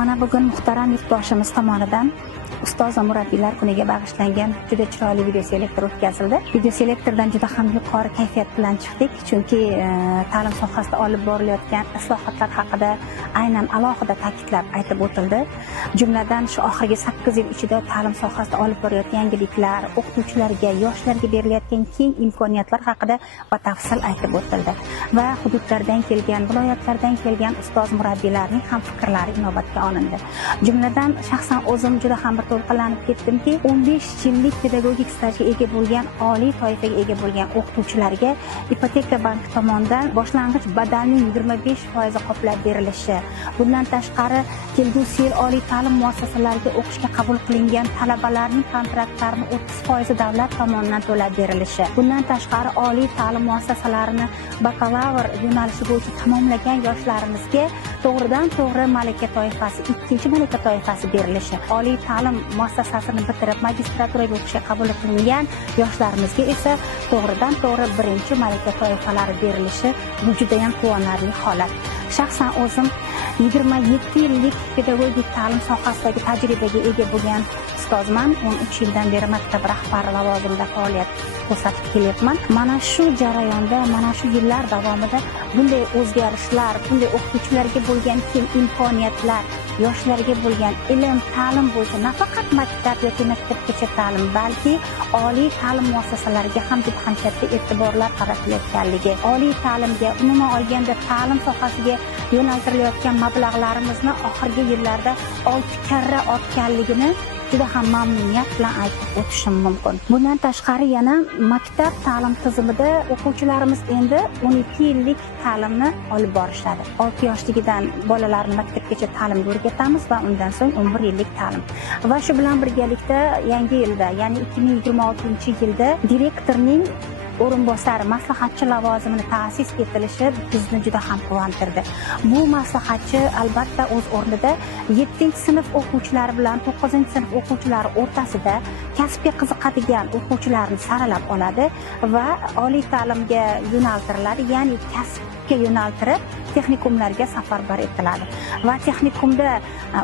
Mana bugun muhtaram yurtdoshimiz tomonidan ustoz va murabbiylar kuniga bag'ishlangan juda chiroyli video selektor o'tkazildi. Video selektordan juda ham yuqori kayfiyat bilan chiqdik, chunki ta'lim sohasida olib borilayotgan islohotlar haqida aynan alohida ta'kidlab aytib o'tildi. Jumladan shu oxirgi 8 yil ichida ta'lim sohasida olib borilayotgan yangiliklar, o'qituvchilarga, yoshlarga berilayotgan keng imkoniyatlar haqida batafsil aytib o'tildi va hududlardan kelgan, viloyatlardan kelgan ustoz murabbiylarning ham fikrlari inobatga olindi. Jumladan shaxsan o'zim juda ham bir to'lqinlanib ketdimki, 15 yillik pedagogik stajga ega bo'lgan, oliy toifaga ega bo'lgan o'qituvchilarga ipoteka banki tomonidan boshlang'ich badalning 25% qoplab berilishi, bundan tashqari kelgusi yil oliy ta'lim muassasalariga o'qishga qabul qilingan talabalarning kontraktlarini 30% davlat tomonidan to'lab berilishi, bundan tashqari oliy ta'lim muassasalarini bakalavr yo'nalishi bo'yicha tamomlagan yoshlarimizga to'g'ridan to'g'ri malaka toifasi, ikkinchi malaka toifasi berilishi, oliy ta'lim muassasasini bitirib magistraturaga o'qishga qabul qilingan yoshlarimizga esa to'g'ridan to'g'ri birinchi malaka toifalari berilishi bu juda ham quvonarli holat. Shaxsan o'zim 27 yillik pedagogik ta'lim sohasidagi tajribaga ega bo'lgan ustozman. 13 yildan beri maktab rahbari lavozimida faoliyat ko'rsatib kelyapman. Mana shu jarayonda, mana shu yillar davomida bunday o'zgarishlar, bunday o'qituvchilarga bo'lgan keng imkoniyatlar, yoshlarga bo'lgan ilm, ta'lim bo'yicha nafaqat maktab yoki maktabgacha ta'lim, balki oliy ta'lim muassasalariga ham juda ham katta e'tiborlar qaratilayotganligi, oliy ta'limga, umuman olganda ta'lim sohasiga yo'naltirilayotgan mablag'larimizni oxirgi yillarda 6 karra ortganligini juda ham mamnuniyat bilan aytib o'tishim mumkin. Bundan tashqari yana maktab ta'lim tizimida o'quvchilarimiz endi 12 yillik ta'limni olib borishadi. 6 yoshligidan bolalarni maktabgacha ta'limga o'rgatamiz va undan so'ng 11 yillik ta'lim. Va shu bilan birgalikda yangi yilda, ya'ni 2026-yilda direktorning o'rinbosari, maslahatchi lavozimini ta'sis etilishi bizni juda ham quvontirdi. Bu maslahatchi albatta o'z o'rnida 7-sinf o'quvchilari bilan 9-sinf o'quvchilari o'rtasida kasbga qiziqadigan o'quvchilarni saralab oladi va oliy ta'limga yo'naltiriladi, ya'ni kasbga yo'naltirib texnikumlarga safarbar etiladi. Va texnikumda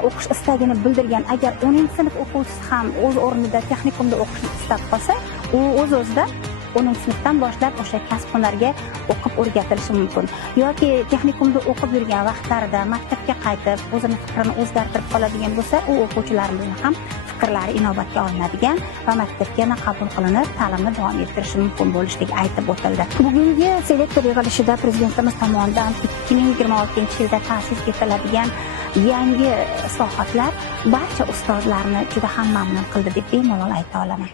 o'qish istagini bildirgan, agar 10-sinf o'quvchisi ham o'z o'rnida texnikumda o'qishni istab qolsa, u o'z-o'zidan 10-sinfdan boshlab o'sha kasb-hunarga o'qib o'rgatilishi mumkin. Yoki texnikumda o'qib yurgan vaqtlarida maktabga qaytib, o'zini fikrini o'zgartirib qoladigan bo'lsa, u o'quvchilarimizni ham fikrlari inobatga olinadigan va maktabga yana qabul qilinib, ta'limni davom ettirishi mumkin bo'lishligi aytib o'tildi. Bugungi selektor yig'ilishida prezidentimiz tomonidan 2026-yilda ta'sis etiladigan yangi islohotlar barcha ustozlarni juda ham mamnun qildi deb bemalol ayta olaman.